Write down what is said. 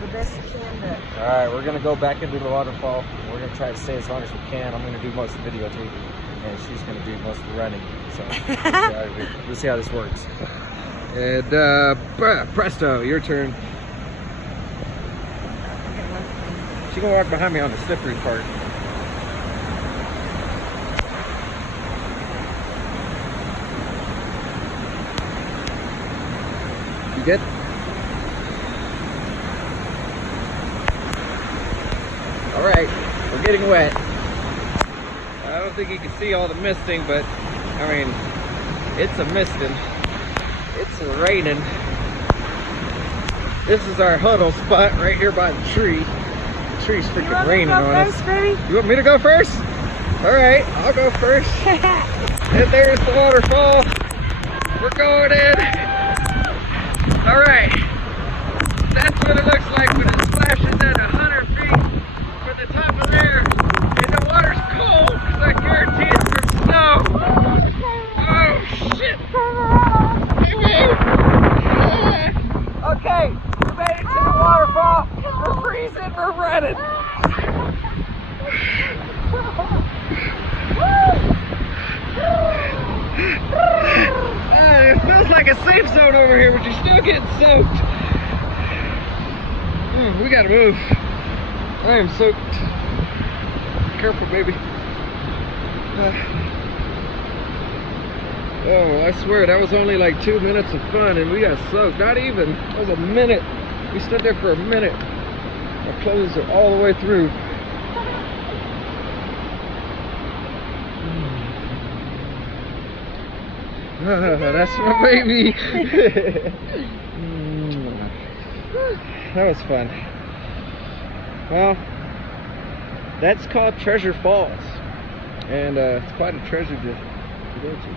the best you can to... Alright, we're gonna go back into the waterfall. We're gonna try to stay as long as we can. I'm gonna do most of the videotaping and she's gonna do most of the running. So we'll see how this works. And presto, your turn. She can walk behind me on the slippery part. You good? Alright, we're getting wet. I don't think you can see all the misting, but I mean, it's a misting. It's raining. This is our huddle spot right here by the tree. The tree's freaking raining on us. Baby? You want me to go first? Alright, I'll go first. And there's the waterfall. We're going in. Alright. That's what it looks like when it splashes at 100 feet from the top of there. And the water's cold because I guarantee it's from snow. Oh shit. Okay, we made it to the waterfall. We're freezing, we're running. It feels like a safe zone over here, but you're still getting soaked. We gotta move. I am soaked. Careful, baby. Oh, I swear, that was only like 2 minutes of fun and we got soaked. Not even. That was a minute. We stood there for a minute. Our clothes are all the way through. That's my baby. That was fun. Well, that's called Treasure Falls, and it's quite a treasure to go to.